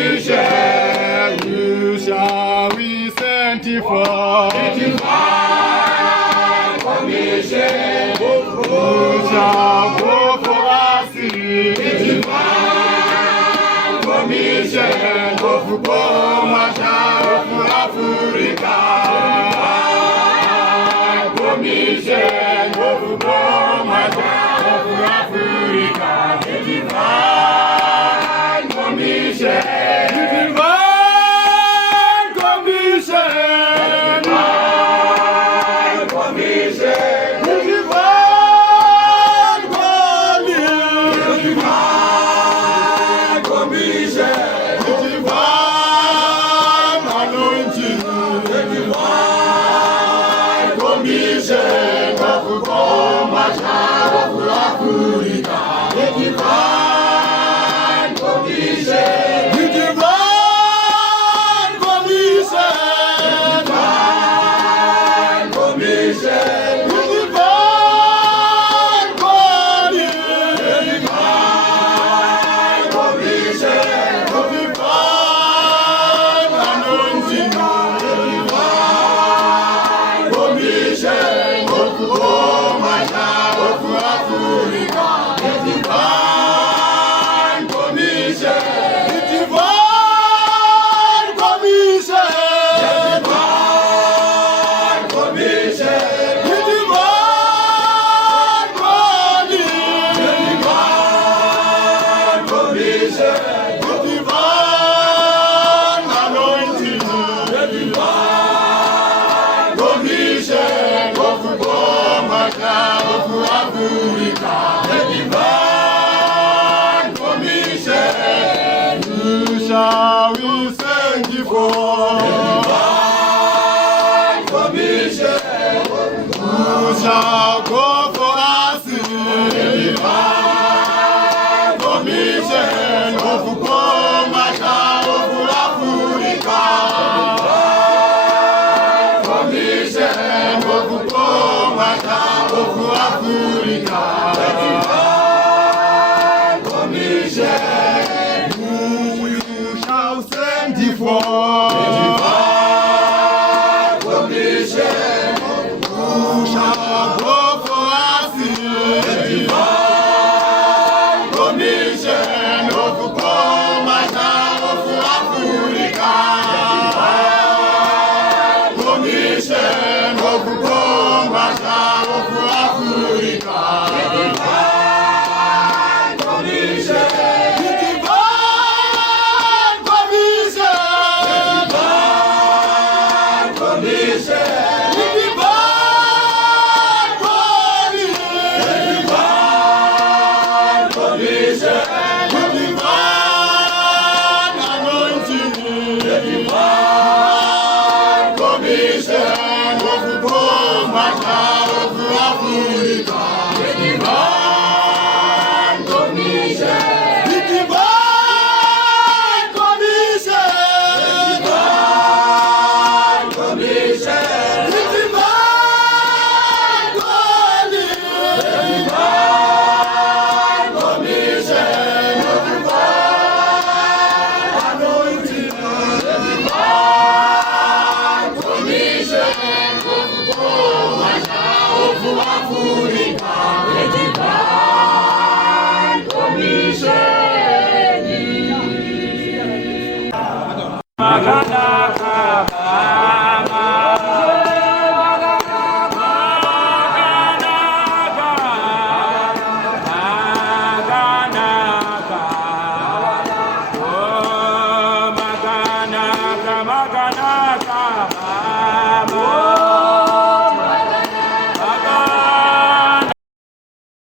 Commission, you shall be sent for. The divine commission, you shall go for us. The divine commission of Commander of Africa. Commission of Commander of Africa. The divine commission. The divine commission. The divine commission. The divine commission. The divine anointing. The divine commission of Commander of Africa. The divine commission. The divine commission. The divine commission. The divine commission. The divine anointing. The divine commission of Commander of Africa. The divine commission. The divine commission. The divine commission. The divine commission. The divine anointing. The divine commission of Commander of Africa. The divine commission, you shall be sent for. The divine commission, you shall go for us. The divine commission of Commander of Africa. Commission of Commander of Africa. The divine commission, who you shall send for. The divine commission, who shall go for us. The divine commission of Commander of Africa. Commission of Commander of Africa. The divine commission. The divine commission. The divine commission. The divine commission. The divine anointing. The divine commission of Commander of Africa. The divine commission. The divine commission. The divine commission. The divine commission. The divine anointing. The divine commission of Commander of Africa. The divine commission.